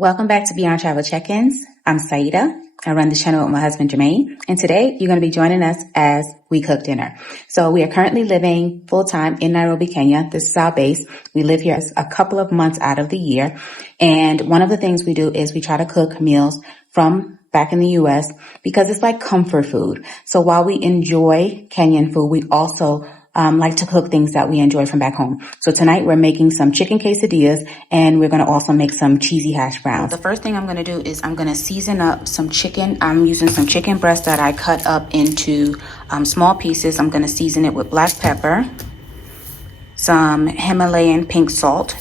Welcome back to Beyond Travel Check-ins. I'm Saida. I run the channel with my husband, Jermaine. And today you're going to be joining us as we cook dinner. So we are currently living full-time in Nairobi, Kenya. This is our base. We live here a couple of months out of the year. And one of the things we do is we try to cook meals from back in the U.S. because it's like comfort food. So while we enjoy Kenyan food, we also like to cook things that we enjoy from back home. So tonight we're making some chicken quesadillas and we're going to also make some cheesy hash browns. The first thing I'm going to do is I'm going to season up some chicken. I'm using some chicken breast that I cut up into small pieces. I'm going to season it with black pepper, some Himalayan pink salt,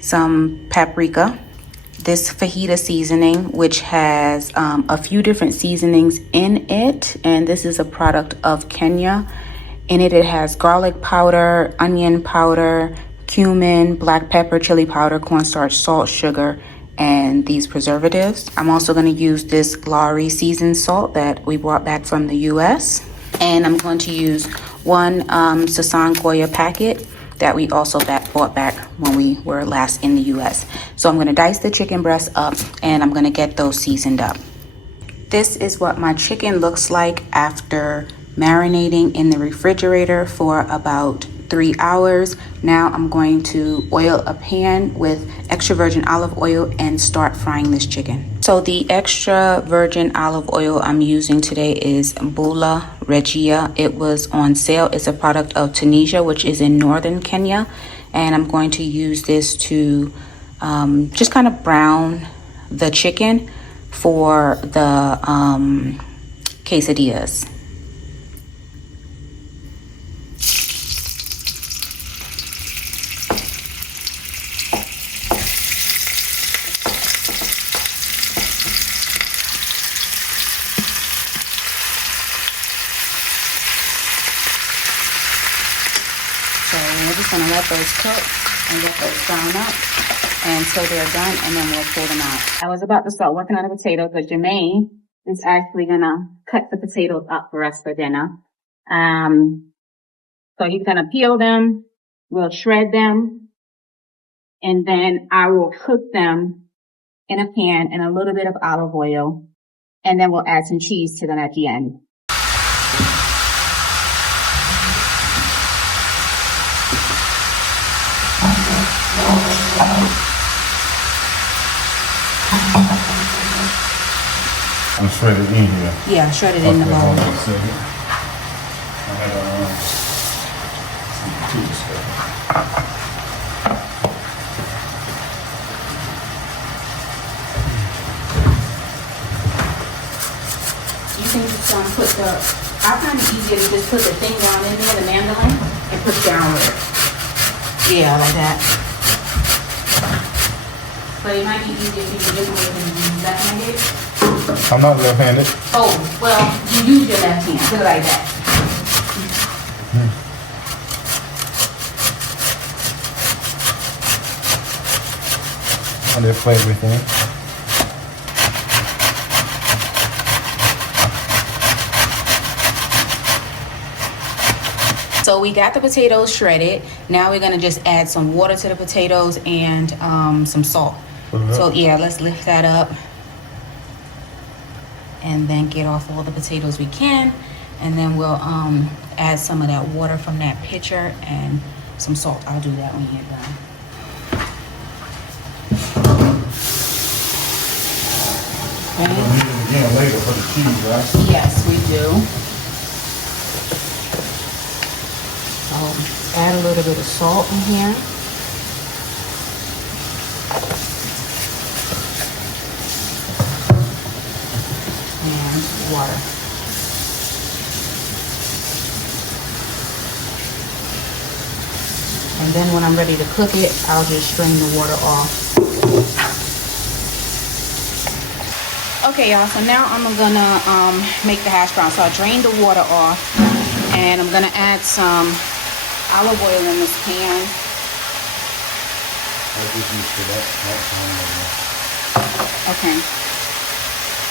some paprika, this fajita seasoning, which has a few different seasonings in it. And this is a product of Kenya. In it, it has garlic powder, onion powder, cumin, black pepper, chili powder, cornstarch, salt, sugar, and these preservatives. I'm also going to use this Lowry seasoned salt that we brought back from the US. And I'm going to use one Sasan Goya packet that we also bought back when we were last in the US. So I'm going to dice the chicken breast up and I'm going to get those seasoned up. This is what my chicken looks like after marinating in the refrigerator for about 3 hours. Now I'm going to oil a pan with extra virgin olive oil and start frying this chicken. So the extra virgin olive oil I'm using today is Bula Regia. It was on sale. It's a product of Tunisia, which is in northern Kenya. And I'm going to use this to just kind of brown the chicken for the quesadillas. So we're just gonna let those cook and let those brown up until they're done, and then we'll pull them out. I was about to start working on the potatoes, but Jermaine is actually gonna cut the potatoes up for us for dinner. So he's gonna peel them, we'll shred them, and then I will cook them in a pan in a little bit of olive oil, and then we'll add some cheese to them at the end. I'm shredded in here. Yeah, shredded in the bowl. Hold on a second. I have some teaspoon. You can just put the, I find it easier to just put the thing down in there, the mandolin, and push down with it. Yeah, like that. But it might be easier if you can just do it left-handed. I'm not left-handed. Oh, well, you use your left hand. Do it like that. I just play everything. So we got the potatoes shredded. Now we're gonna just add some water to the potatoes and some salt. So yeah, let's lift that up and then get off all the potatoes we can, and then we'll add some of that water from that pitcher and some salt. I'll do that when you're done. Okay. We'll need it again later for the cheese, right? Yes, we do. So add a little bit of salt in here. And water. And then when I'm ready to cook it, I'll just strain the water off. Okay, y'all, so now I'm gonna make the hash brown. So I drained the water off and I'm gonna add some olive oil in this pan. Okay.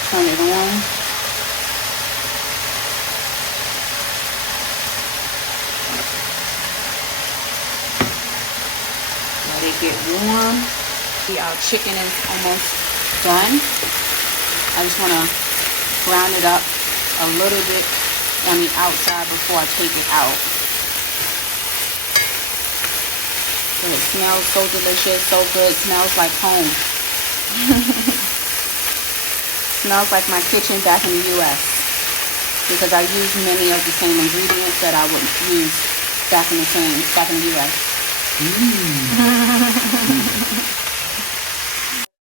Turn it on. Let it get warm. Our chicken is almost done. I just want to brown it up a little bit on the outside before I take it out. And it smells so delicious, so good. It smells like home. Smells like my kitchen back in the U.S. because I use many of the same ingredients that I would use back in the U.S.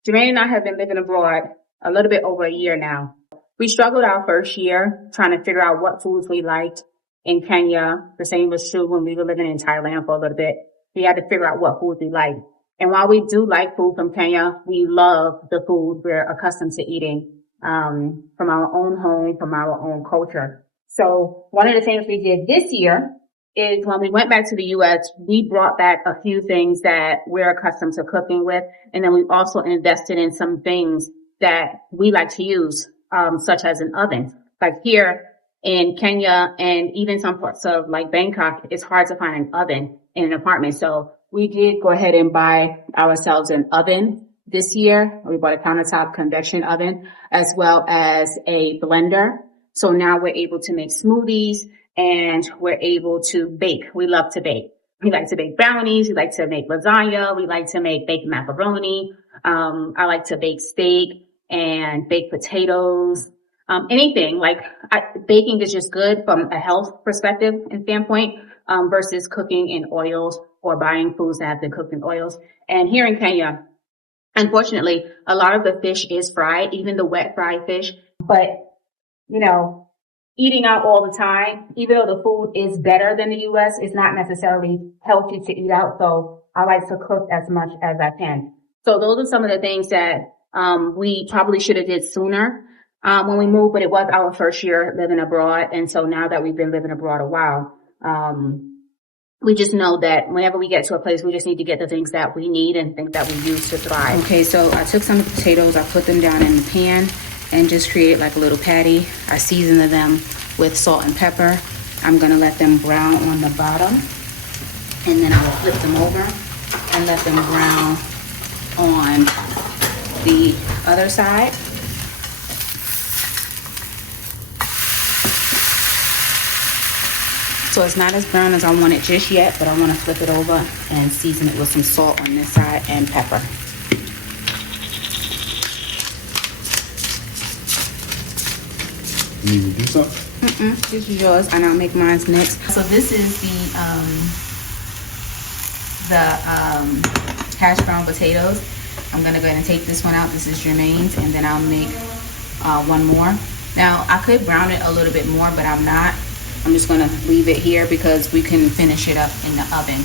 Jermaine and I have been living abroad a little bit over a year now. We struggled our first year trying to figure out what foods we liked in Kenya. The same was true when we were living in Thailand for a little bit. We had to figure out what foods we liked. And while we do like food from Kenya, we love the food we're accustomed to eating from our own home, from our own culture. So one of the things we did this year is when we went back to the U.S., we brought back a few things that we're accustomed to cooking with. And then we also invested in some things that we like to use, such as an oven. Like here in Kenya and even some parts of like Bangkok, it's hard to find an oven in an apartment. So we did go ahead and buy ourselves an oven this year. We bought a countertop convection oven as well as a blender. So now we're able to make smoothies and we're able to bake. We love to bake. We like to bake brownies. We like to make lasagna. We like to make baked macaroni. I like to bake steak and baked potatoes. Anything like baking is just good from a health perspective and standpoint, versus cooking in oils or buying foods that have been cooked in oils. And here in Kenya, unfortunately, a lot of the fish is fried, even the wet fried fish. But, you know, eating out all the time, even though the food is better than the U.S., is not necessarily healthy to eat out. So I like to cook as much as I can. So those are some of the things that we probably should have did sooner when we moved, but it was our first year living abroad. And so now that we've been living abroad a while, we just know that whenever we get to a place, we just need to get the things that we need and think that we use to thrive. Okay, so I took some of the potatoes, I put them down in the pan and just created like a little patty. I seasoned them with salt and pepper. I'm gonna let them brown on the bottom and then I will flip them over and let them brown on the other side. So it's not as brown as I want it just yet, but I want to flip it over and season it with some salt on this side and pepper. You need to do something? This is yours, and I'll make mine next. So this is the hash brown potatoes. I'm gonna go ahead and take this one out. This is Jermaine's, and then I'll make one more. Now I could brown it a little bit more, but I'm not. I'm just gonna leave it here because we can finish it up in the oven.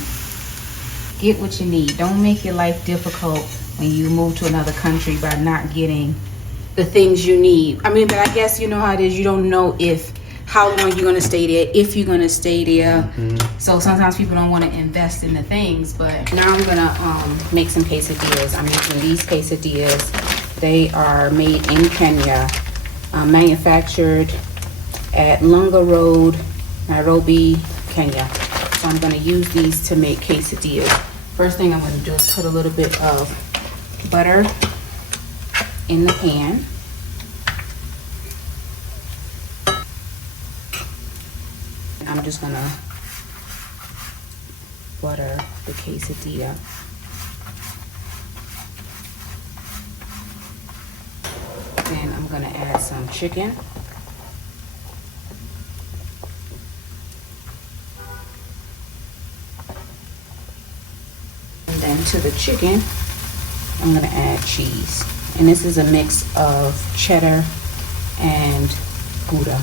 Get what you need. Don't make your life difficult when you move to another country by not getting the things you need. I mean, but I guess you know how it is. You don't know how long you're gonna stay there, if you're gonna stay there. So sometimes people don't want to invest in the things, but now I'm gonna make some quesadillas. I'm making these quesadillas. They are made in Kenya, manufactured at Lunga Road, Nairobi, Kenya. So I'm gonna use these to make quesadillas. First thing I'm gonna do is put a little bit of butter in the pan. I'm just gonna butter the quesadilla. Then I'm gonna add some chicken. And then to the chicken, I'm gonna add cheese. And this is a mix of cheddar and Gouda.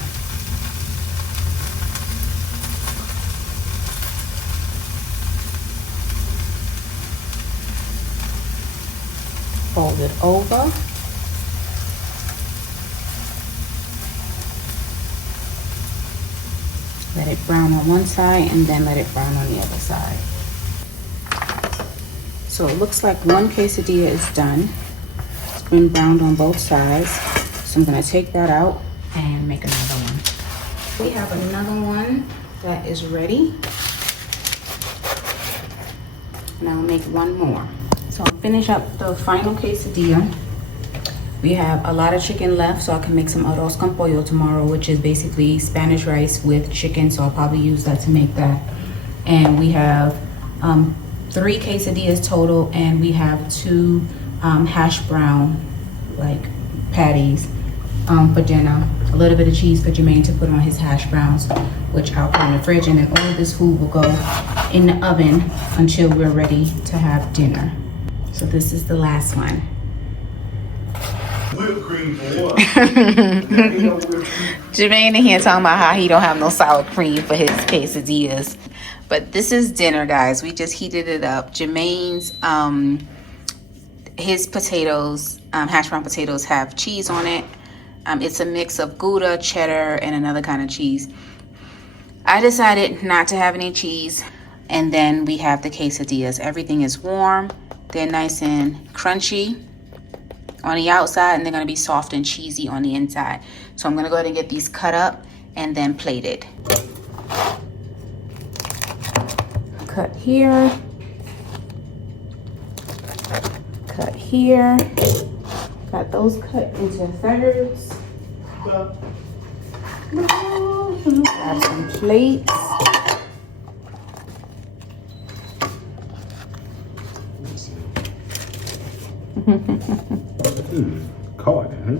Fold it over. Let it brown on one side and then let it brown on the other side. So it looks like one quesadilla is done. It's been browned on both sides. So I'm gonna take that out and make another one. We have another one that is ready. And I'll make one more. So I'll finish up the final quesadilla. We have a lot of chicken left, so I can make some arroz con pollo tomorrow, which is basically Spanish rice with chicken. So I'll probably use that to make that. And we have 3 quesadillas total, and we have 2 hash brown like patties for dinner. A little bit of cheese for Jermaine to put on his hash browns, which I'll put in the fridge, and then all of this food will go in the oven until we're ready to have dinner. So this is the last one. Whipped cream for what? Jermaine in here talking about how he don't have no sour cream for his quesadillas. But this is dinner, guys. We just heated it up. Jermaine's, his potatoes, hash brown potatoes have cheese on it. It's a mix of Gouda, cheddar, and another kind of cheese. I decided not to have any cheese. And then we have the quesadillas. Everything is warm. They're nice and crunchy on the outside, and they're gonna be soft and cheesy on the inside. So I'm gonna go ahead and get these cut up and then plated. Cut here. Cut here. Got those cut into thirds. Grab some plates. Caught it, huh?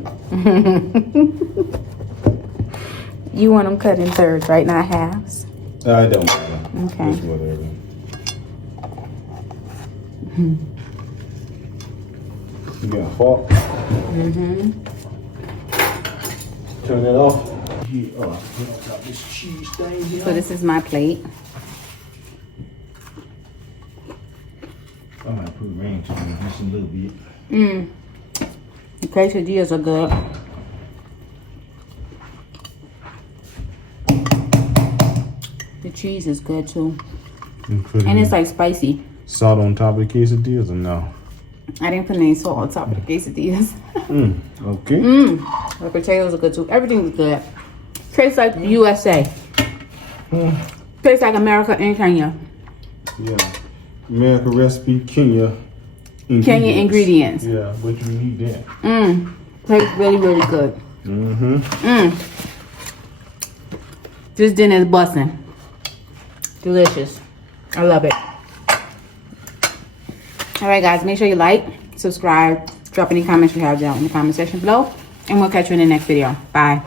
You want them cut in thirds, right? Not halves. It don't matter. Okay. Just whatever. You got a fork? Turn that off. Got this cheese thing here. So this is my plate. I might put ranch on it just a little bit. The quesadillas are good. The cheese is good too. And it's like spicy. Salt on top of the quesadillas or no? I didn't put any salt on top of the quesadillas. Okay. The potatoes are good too. Everything's good. Tastes like USA. Tastes like America and Kenya. Yeah. America recipe, Kenya ingredients. Kenya ingredients. Yeah, but you need that. Tastes really, really good. This dinner is busting. Delicious. I love it. All right, guys, make sure you like, subscribe, drop any comments you have down in the comment section below, and we'll catch you in the next video. Bye.